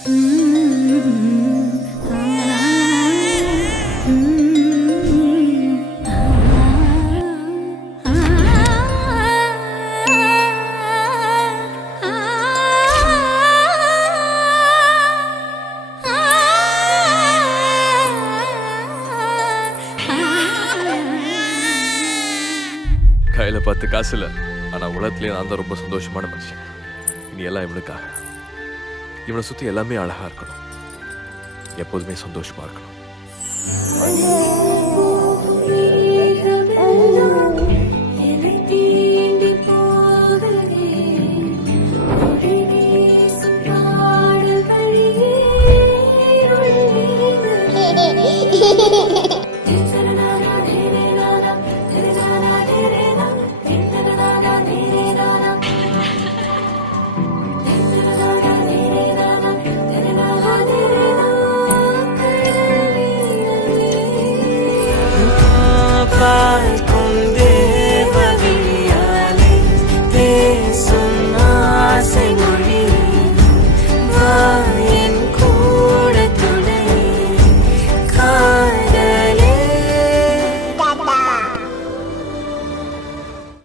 கையில 10 காசு இல்ல, ஆனா உலகத்திலேயே நான் தான் ரொம்ப சந்தோஷமான மனுஷன். இனி எல்லாம் இவனுக்காக. இவனை சுத்தி எல்லாமே அழகா இருக்கணும், எப்போதுமே சந்தோஷமா இருக்கணும்.